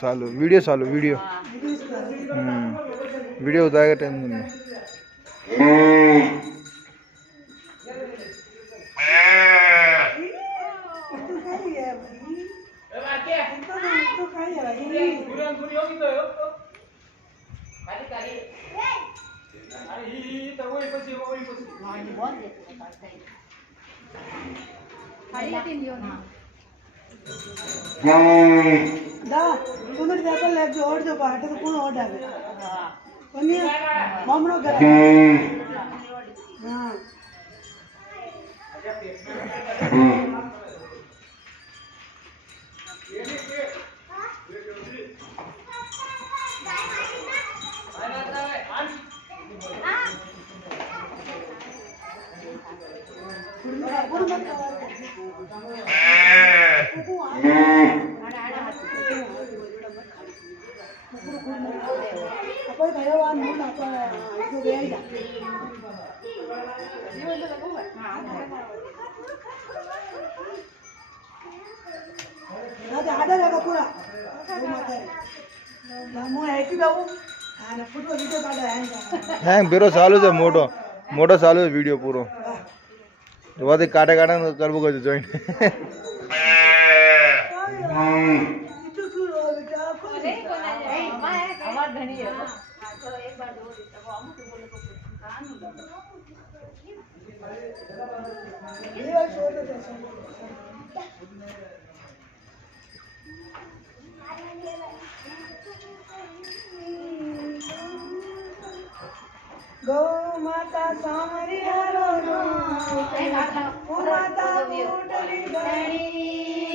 चालू वीडियो चालू video video उतारेगा tension नहीं दा तुम्हें जाकर लग जो और जो बाहर तो कौन और डाले कौन मामलो कर हाँ कोई भगवान नहीं आता जो बेईदा ना तो आधा लगा पूरा ना मुँह है कि बाबू हाँ फुटबॉल वीडियो काटा है हैंग बेरो चालू है मोटो मोटो चालू है वीडियो पूरो वादे काटे काटे करबो को जॉइन गौ माता सामरिया रो माता उठली धणी